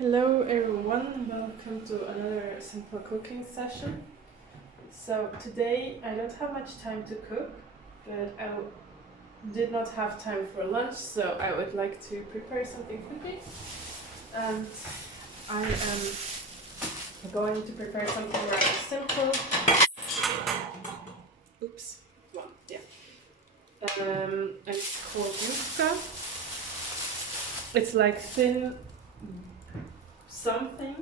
Hello everyone, welcome to another simple cooking session. So today I don't have much time to cook, but did not have time for lunch, so I would like to prepare something quickly. And I am going to prepare something rather simple. Oops, well, yeah. And it's called yufka. It's like thin something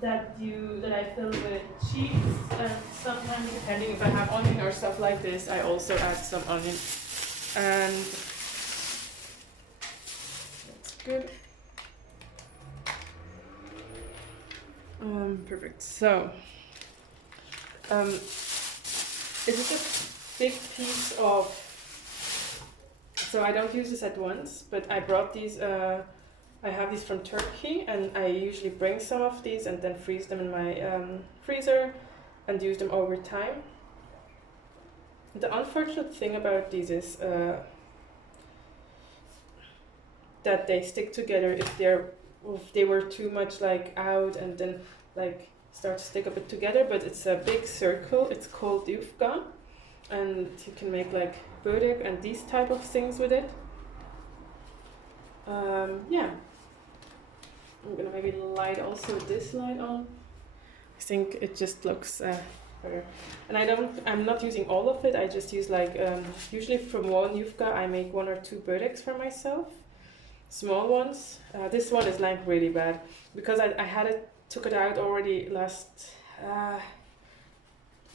that I fill with cheese, and sometimes depending if I have onion or stuff like this, I also add some onion, and that's good. Perfect. So, it is a big piece of. So I don't use this at once, but I brought these. I have these from Turkey, and I usually bring some of these and then freeze them in my freezer and use them over time. The unfortunate thing about these is that they stick together if they were too much like out and then like start to stick a bit together. But it's a big circle. It's called yufka, and you can make like börek and these type of things with it. Yeah. I'm gonna maybe light also this light on. I think it just looks better. And I'm not using all of it. I just use like, usually from one yufka I make 1 or 2 böreks for myself. Small ones. This one is like really bad because I took it out already a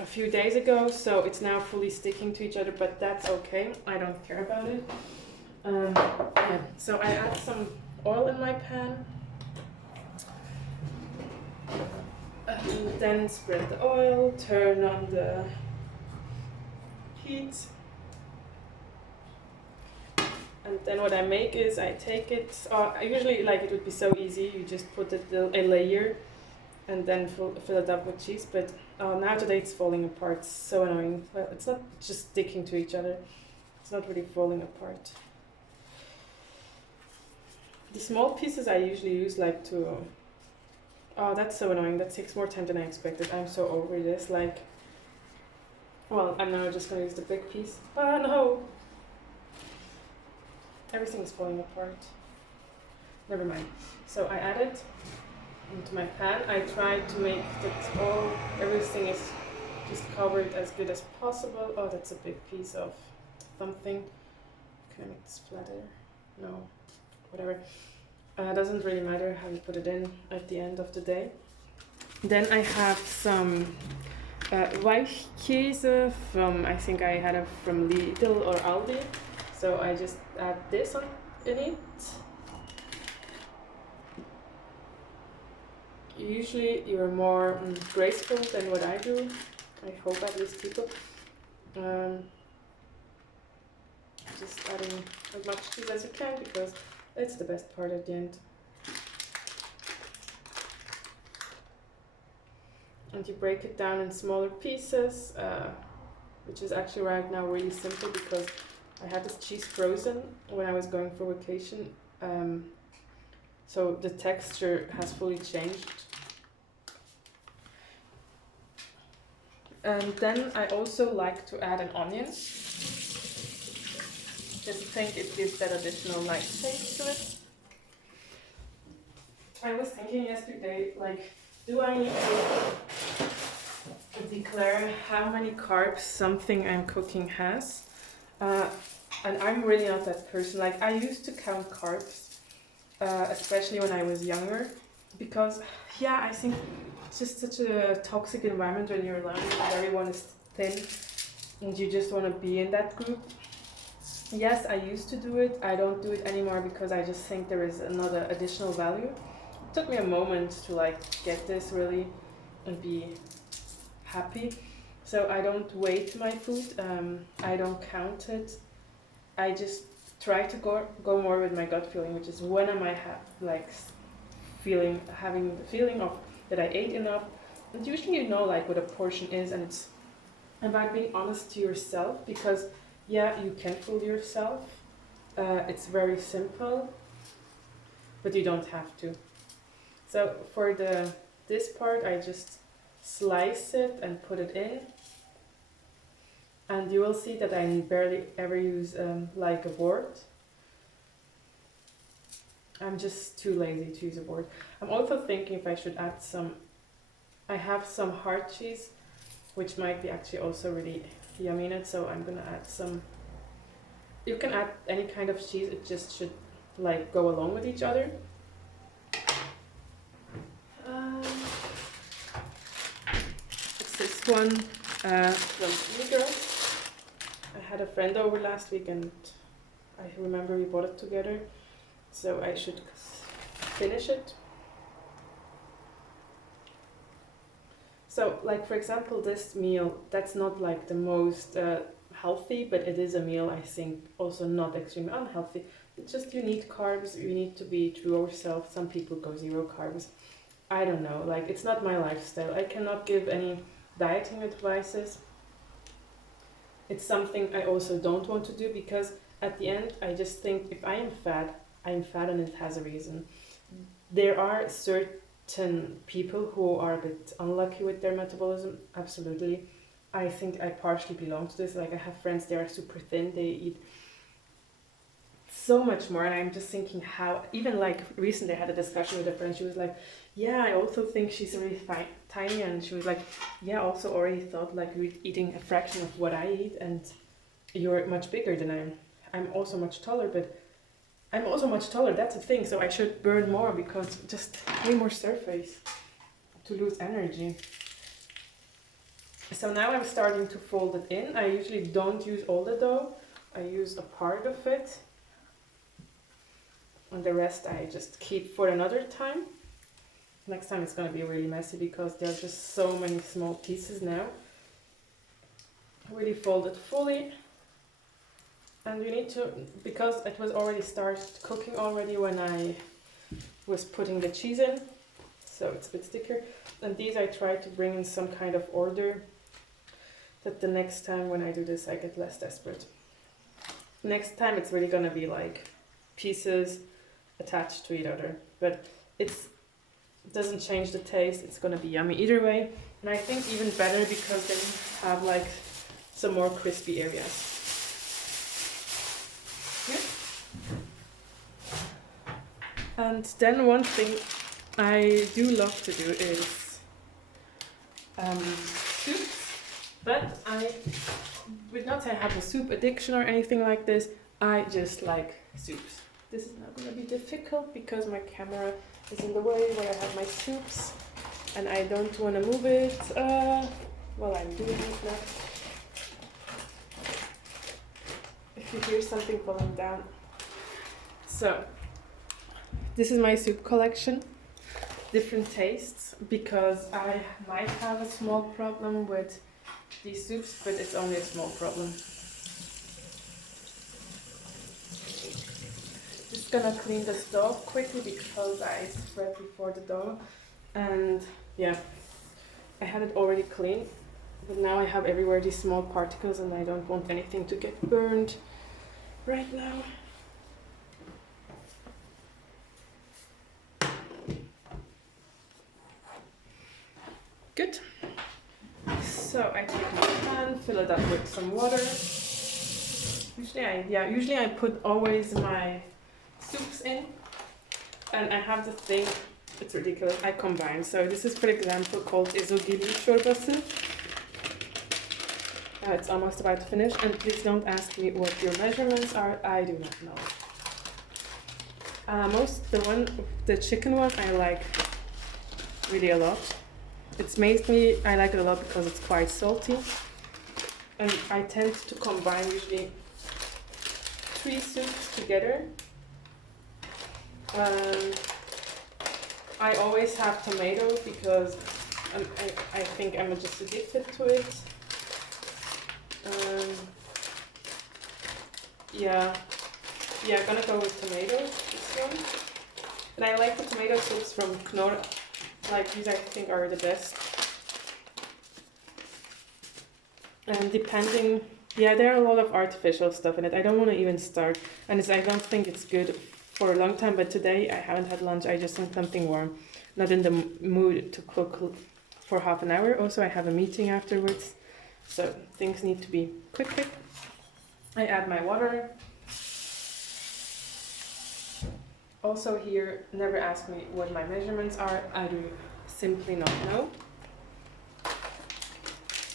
few days ago, so it's now fully sticking to each other, but that's okay. I don't care about it. Yeah. So I add some oil in my pan. And then spread the oil, turn on the heat. And then what I make is I take it, I usually like it would be so easy, you just put a layer and then fill it up with cheese, but now today it's falling apart, it's so annoying. Well, it's not just sticking to each other, it's not really falling apart. The small pieces I usually use like to, oh, that's so annoying, that takes more time than I expected. I'm so over this, like, well, I'm now just gonna use the big piece. Oh no! Everything's falling apart. Never mind. So I add it into my pan. I try to make that everything is just covered as good as possible. Oh, that's a big piece of something. Can I make this flatter? No, whatever. Doesn't really matter how you put it in at the end of the day. Then I have some Weichkäse from, I think I had it from Lidl or Aldi. So I just add this in it. Usually you're more graceful than what I do. I hope at least people. Just adding as much cheese as you can because it's the best part at the end. And you break it down in smaller pieces, which is actually right now really simple because I had this cheese frozen when I was going for vacation, so the texture has fully changed. And then I also like to add an onion. Just think it gives that additional like taste to it. I was thinking yesterday, like, do I need to declare how many carbs something I'm cooking has? And I'm really not that person. Like, I used to count carbs, especially when I was younger, because, yeah, I think it's just such a toxic environment when you're learning and everyone is thin and you just want to be in that group. Yes, I used to do it. I don't do it anymore because I just think there is another additional value. It took me a moment to like get this really and be happy. So I don't weight my food. I don't count it. I just try to go more with my gut feeling, which is when am I having the feeling of that I ate enough. And usually you know like what a portion is, and it's about being honest to yourself because yeah, you can fool yourself. It's very simple, but you don't have to. So for this part, I just slice it and put it in. And you will see that I barely ever use like a board. I'm just too lazy to use a board. I'm also thinking if I should add some, I have some hard cheese, which might be actually also really yummy in it, so I'm gonna add some. You can add any kind of cheese, it just should like go along with each other. It's this one from Migros. I had a friend over last week and I remember we bought it together, so I should finish it. So like for example this meal, that's not like the most healthy, but it is a meal I think also not extremely unhealthy. It's just you need carbs, you need to be true ourselves. Some people go 0 carbs. I don't know, like it's not my lifestyle. I cannot give any dieting advices. It's something I also don't want to do because at the end I just think if I am fat and it has a reason. There are certain people who are a bit unlucky with their metabolism, absolutely. I think I partially belong to this. Like I have friends, they are super thin, they eat so much more, and I'm just thinking how, even like recently I had a discussion with a friend, she was like, yeah, I also think she's really tiny, and she was like, yeah, also already thought like you're eating a fraction of what I eat and you're much bigger than I am. I'm also much taller, but I'm also much taller, that's the thing, so I should burn more because just way more surface to lose energy. So now I'm starting to fold it in. I usually don't use all the dough, I use a part of it. And the rest I just keep for another time. Next time it's going to be really messy because there are just so many small pieces now. Really fold it fully. And you need to, because it was already started cooking already when I was putting the cheese in, so it's a bit thicker. And these I try to bring in some kind of order, that the next time when I do this I get less desperate. Next time it's really going to be like pieces attached to each other, but it doesn't change the taste. It's gonna be yummy either way, and I think even better because then you have like some more crispy areas. Yeah. And then one thing I do love to do is soups, but I would not say I have a soup addiction or anything like this. I just like soups. This is not going to be difficult because my camera is in the way where I have my soups and I don't want to move it while I'm doing it now. If you hear something falling down. So, this is my soup collection. Different tastes, because I might have a small problem with these soups, but it's only a small problem. Just gonna clean the stove quickly because I spread before the dough, and yeah, I had it already clean, but now I have everywhere these small particles and I don't want anything to get burned right now. Good. So I take my pan, fill it up with some water. Usually I put always my soups in, and I have the thing, it's ridiculous, I combine. So this is for example called ezogili çorbası. It's almost about to finish, and please don't ask me what your measurements are, I do not know. The chicken one I like really a lot. It's mainly, I like it a lot because it's quite salty, and I tend to combine usually 3 soups together. I always have tomatoes because I think I'm just addicted to it. I'm gonna go with tomatoes, this one. And I like the tomato soups from Knorr. Like these I think are the best. And there are a lot of artificial stuff in it. I don't want to even start, and I don't think it's good for a long time, but today I haven't had lunch. I just want something warm. Not in the mood to cook for half an hour. Also, I have a meeting afterwards, so things need to be quick. I add my water. Also here, never ask me what my measurements are. I do simply not know.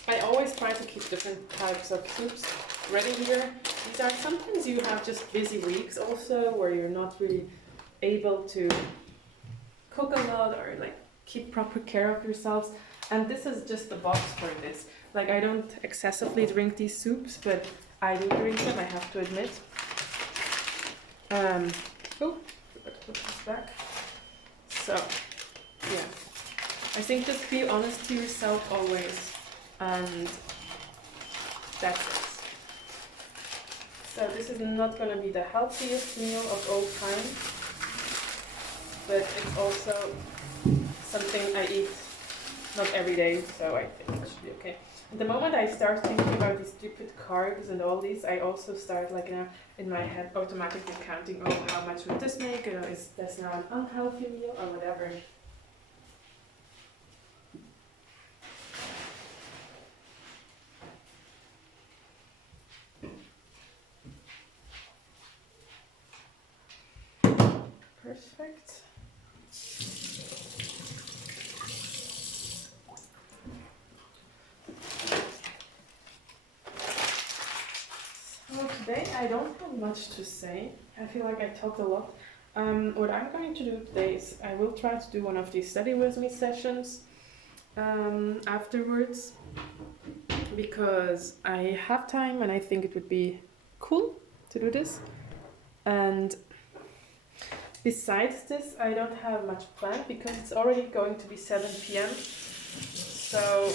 I always try to keep different types of soups ready here. These are sometimes you have just busy weeks also where you're not really able to cook a lot or like keep proper care of yourselves. And this is just the box for this. Like I don't excessively drink these soups, but I do drink them, I have to admit. Oh, forgot to put this back. So, yeah. I think just be honest to yourself always. And that's it. So this is not going to be the healthiest meal of all time, but it's also something I eat not every day, so I think it should be okay. At the moment I start thinking about these stupid carbs and all these, I also start like in my head automatically counting, oh, how much would this make? Is this now an unhealthy meal or whatever? Perfect. So today I don't have much to say. I feel like I talked a lot. What I'm going to do today is I will try to do one of these study with me sessions afterwards, because I have time and I think it would be cool to do this. And besides this, I don't have much planned because it's already going to be 7 p.m. So,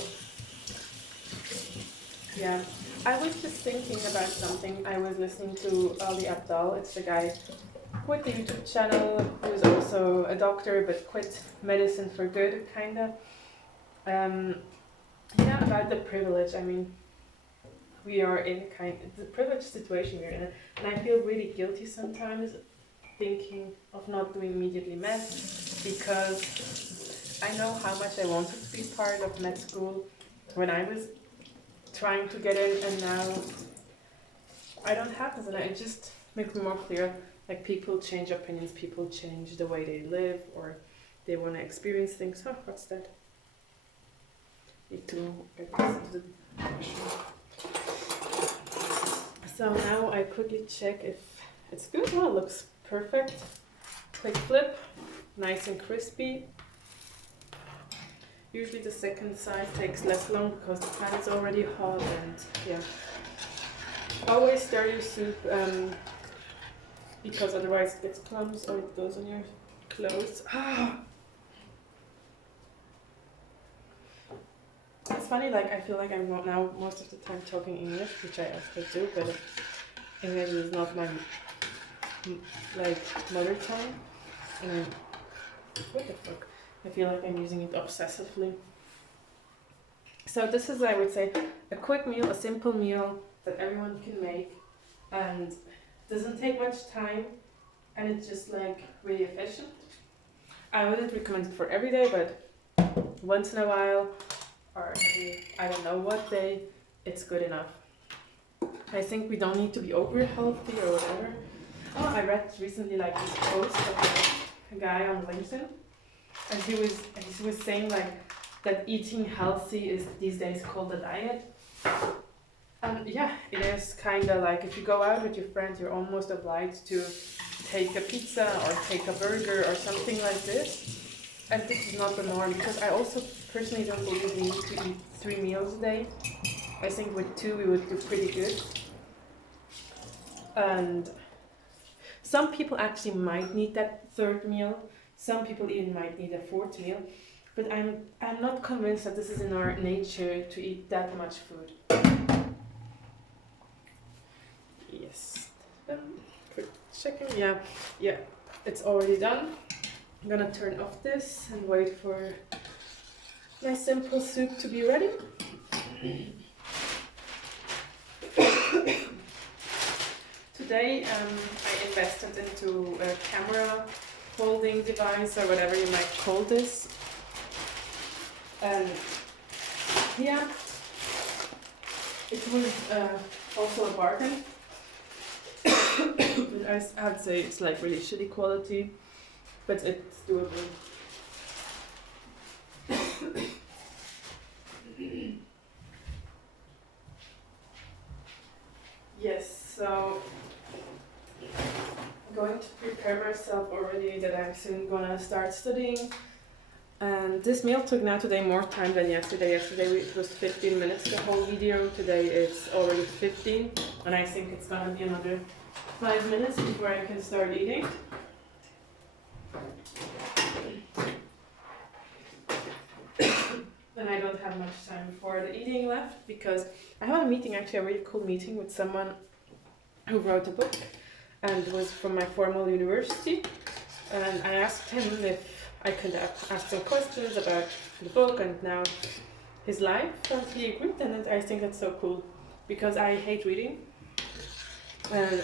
yeah. I was just thinking about something. I was listening to Ali Abdal. It's the guy with the YouTube channel who is also a doctor but quit medicine for good, kinda. Yeah, about the privilege. I mean, we are in the privileged situation we're in, and I feel really guilty sometimes thinking of not doing immediately med, because I know how much I wanted to be part of med school when I was trying to get in, and now I don't have this, and it just makes me more clear, like people change opinions, people change the way they live, or they want to experience things. Oh, what's that? Need to get this into the So now I quickly check if it's good. Oh, it looks perfect. Quick flip, nice and crispy. Usually the second side takes less long because the pan is already hot, and yeah. Always stir your soup because otherwise it gets clumps or it goes on your clothes. It's funny, like I feel like I'm not now most of the time talking English, which I also do, but English is not my like mother tongue. What the fuck? I feel like I'm using it obsessively. So this is, I would say, a quick meal, a simple meal that everyone can make, and doesn't take much time, and it's just like really efficient. I wouldn't recommend it for every day, but once in a while, or every, I don't know what day, it's good enough. I think we don't need to be over healthy or whatever. Oh, I read recently like this post of a guy on LinkedIn, and he was saying like that eating healthy is these days called a diet. And yeah, it is kind of like if you go out with your friends, you're almost obliged to take a pizza or take a burger or something like this. And this is not the norm, because I also personally don't believe we need to eat 3 meals a day. I think with 2 we would do pretty good. And some people actually might need that 3rd meal. Some people even might need a 4th meal. But I'm not convinced that this is in our nature to eat that much food. Yes. Quick checking. Yeah, it's already done. I'm gonna turn off this and wait for my simple soup to be ready. today I invested into a camera holding device or whatever you might call this. And yeah, it was also a bargain. But I'd say it's like really shitty quality, but it's doable. Yes, so I'm going to prepare myself already that I'm soon gonna start studying. And this meal took now today more time than yesterday. Yesterday it was 15 minutes the whole video. Today it's already 15, and I think it's gonna be another 5 minutes before I can start eating. And I don't have much time for the eating left because I had a meeting, actually a really cool meeting with someone who wrote a book and was from my formal university. And I asked him if I could ask some questions about the book and now his life, and he agreed, and I think that's so cool because I hate reading. And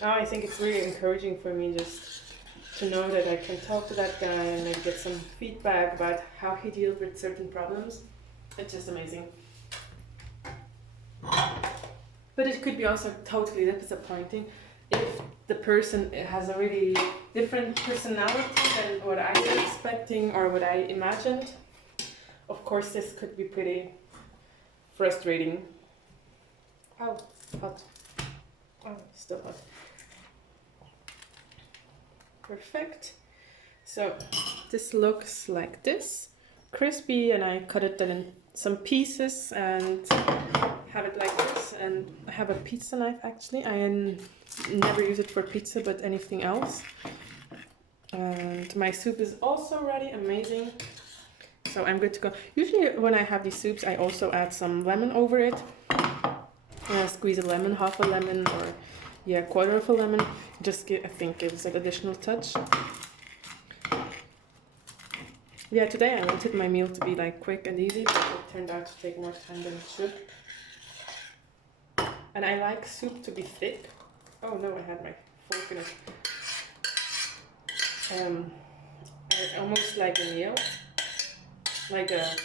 now I think it's really encouraging for me just to know that I can talk to that guy and like get some feedback about how he deals with certain problems. It's just amazing. But it could be also totally disappointing if the person has a really different personality than what I was expecting or what I imagined. Of course, this could be pretty frustrating. Oh, hot. Oh, still hot. Perfect. So this looks like this, crispy, and I cut it in some pieces and have it like this. And I have a pizza knife actually. I never use it for pizza, but anything else. And my soup is also ready, amazing. So I'm good to go. Usually when I have these soups, I also add some lemon over it. Squeeze a lemon, half a lemon, or yeah, quarter of a lemon. Just I think gives an additional touch. Yeah, today I wanted my meal to be like quick and easy, but it turned out to take more time than it should. And I like soup to be thick. Oh no, I had my fork in it. Almost like a meal. Like a,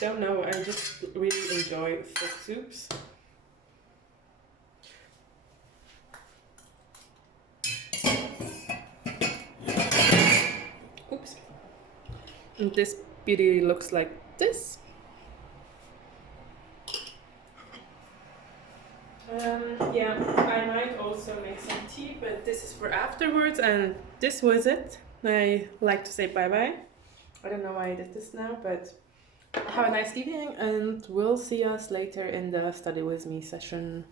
don't know, I just really enjoy thick soups. Oops. And this beauty looks like this. Yeah, I might also make some tea, but this is for afterwards, and this was it. I like to say bye-bye. I don't know why I did this now, but have a nice evening, and we'll see us later in the Study With Me session.